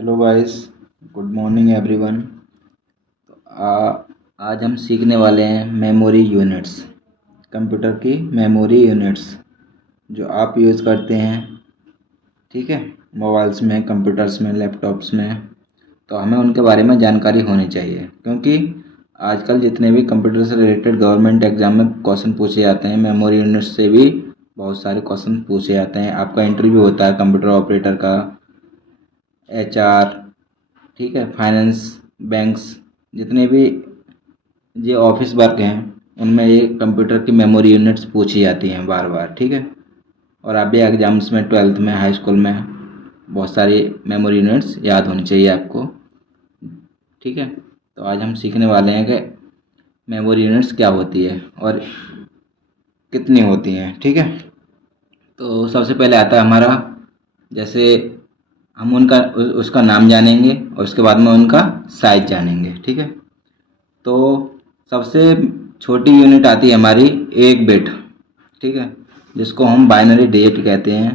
Hello guys, good morning everyone. आज हम सीखने वाले हैं मेमोरी यूनिट्स। कंप्यूटर की मेमोरी यूनिट्स जो आप यूज़ करते हैं, ठीक है, मोबाइल्स में, कंप्यूटर्स में, लैपटॉप्स में। तो हमें उनके बारे में जानकारी होनी चाहिए, क्योंकि आजकल जितने भी कंप्यूटर से रिलेटेड गवर्नमेंट एग्जाम में क्वेश्चन पूछे जाते हैं, मेमोरी यूनिट्स से भी बहुत सारे क्वेश्चन पूछे जाते हैं। आपका इंटरव्यू होता है कंप्यूटर ऑपरेटर का, HR, ठीक है, फाइनेंस, बैंक्स, जितने भी ये ऑफिस वर्क हैं उनमें ये कंप्यूटर की मेमोरी यूनिट्स पूछी जाती हैं बार बार, ठीक है। और आप भी एग्जाम्स में, 12th में, हाई स्कूल में बहुत सारी मेमोरी यूनिट्स याद होनी चाहिए आपको, ठीक है। तो आज हम सीखने वाले हैं कि मेमोरी यूनिट्स क्या होती है और कितनी होती हैं, ठीक है। तो सबसे पहले आता है हमारा, जैसे हम उसका नाम जानेंगे और उसके बाद में उनका साइज जानेंगे, ठीक है। तो सबसे छोटी यूनिट आती है हमारी 1 बिट, ठीक है, जिसको हम बाइनरी डिजिट कहते हैं,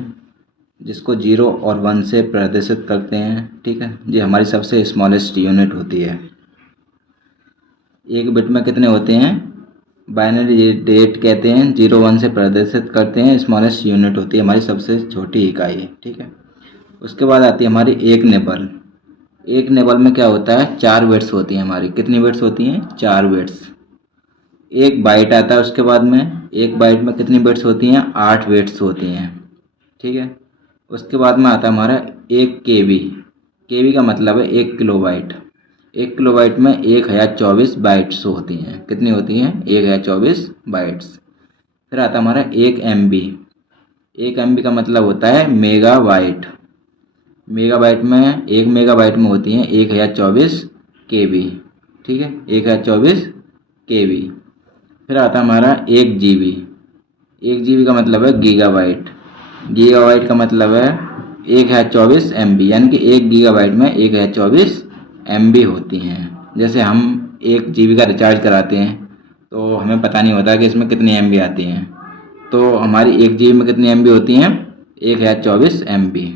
जिसको 0 और 1 से प्रदर्शित करते हैं, ठीक है। ये हमारी सबसे स्मॉलेस्ट यूनिट होती है। 1 बिट में कितने होते हैं? बाइनरी डिजिट कहते हैं, 0 1 से प्रदर्शित करते हैं, स्मॉलेस्ट यूनिट होती है, हमारी सबसे छोटी इकाई, ठीक है। उसके बाद आती है हमारी एक नेबल। एक नेबल में क्या होता है? 4 बिट्स होती हैं हमारी। कितनी बिट्स होती हैं? 4 बिट्स। एक बाइट आता है उसके बाद में। एक बाइट में कितनी बिट्स होती हैं? 8 बिट्स होती हैं, ठीक है। उसके बाद में आता है हमारा एक केबी। केबी का मतलब है 1 किलोबाइट। 1 किलोबाइट में 1024 बाइट्स होती हैं। कितनी होती हैं? 1024 बाइट्स। फिर आता है हमारा एक MB। एक MB का मतलब होता है मेगाबाइट। मेगाबाइट में, 1 मेगाबाइट में होती हैं 1024 KB, ठीक है, 1024 KB। फिर आता है हमारा 1 GB। 1 GB का मतलब है गीगाबाइट। गीगाबाइट का मतलब है 1024 MB, यानी कि 1 GB में 1024 MB होती हैं। जैसे हम 1 GB का रिचार्ज कराते हैं तो हमें पता नहीं होता कि इसमें कितनी MB आती हैं। तो हमारी 1 GB में कितनी MB होती हैं? 1024 MB।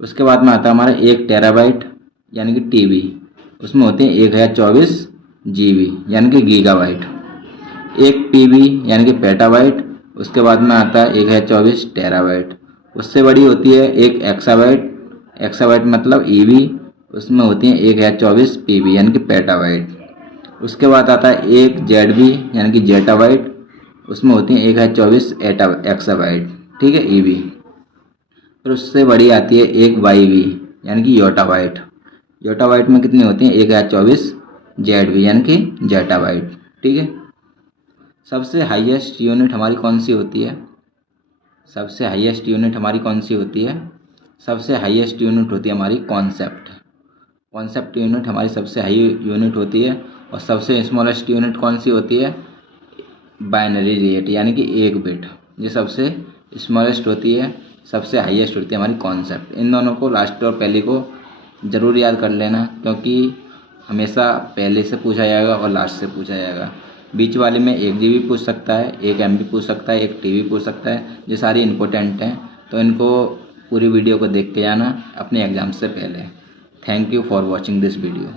उसके बाद में आता है हमारा 1 TB, यानी कि TB। उसमें होते हैं 1024 GB, यानी कि गीगाबाइट। 1 TB यानी कि पेटाबाइट। उसके बाद में आता है 1024 टेराबाइट। उससे बड़ी होती है एक एक्साबाइट। एक्साबाइट मतलब EB। उसमें होती हैं 1024 PB, यानी कि पेटाबाइट। उसके बाद आता है एक ZB, यानी कि जेटाबाइट। उसमें होती हैं 1024 एक्साबाइट, ठीक है, EB। फिर उससे बड़ी आती है एक YB, यानी कि योटाबाइट। योटाबाइट में कितनी होती हैं? 1024 ZB, यानी कि जेटाबाइट, ठीक है। सबसे हाईएस्ट यूनिट हमारी कौन सी होती है? सबसे हाईएस्ट यूनिट हमारी कौन सी होती है? सबसे हाईएस्ट यूनिट होती है हमारी कॉन्सेप्ट। कॉन्सेप्ट यूनिट हमारी सबसे हाई यूनिट होती है। और सबसे स्मॉलेस्ट यूनिट कौन सी होती है? बाइनरी डिजिट, यानी कि 1 बिट। ये सबसे स्मॉलेस्ट होती है। सबसे हाईएस्ट होती है हमारी कॉन्सेप्ट। इन दोनों को, लास्ट और पहले को, ज़रूर याद कर लेना, क्योंकि हमेशा पहले से पूछा जाएगा और लास्ट से पूछा जाएगा। बीच वाले में 1 GB पूछ सकता है, 1 MB पूछ सकता है, 1 TB पूछ सकता है। ये सारी इंपॉर्टेंट हैं, तो इनको पूरी वीडियो को देख के जाना अपने एग्ज़ाम से पहले। Thank you for watching this video.